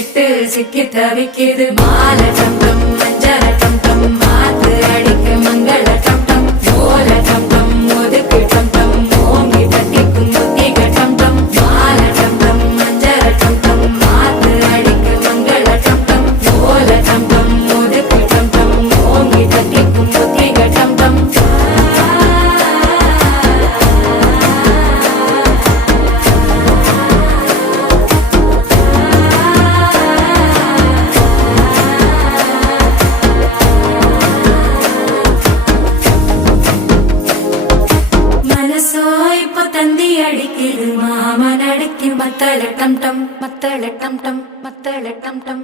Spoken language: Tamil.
விட்டு சிக்கி தவிக்குது மாலை டம் டம் மஞ்சள டம் டம் மாத்து அடிக்க மங்கள டம் டம் ஓல டம் டம் ஒதுக்கு டம் டம் ஓங்கி தட்டிக்கும் புத்திக டம் டம் மாலை டம் டம் மஞ்சள டம் டம் மாத்து அடிக்க மங்கள டம் டம் ஓல டம் டம் ஒதுக்கு டம் டம் ஓங்கி தட்டிக்கும் புத்திக டம் டம் தந்தி அடிக்குது மாமன் அடிக்கு மத்தள டம் டம் மத்தள டம் டம் மத்தள டம் டம்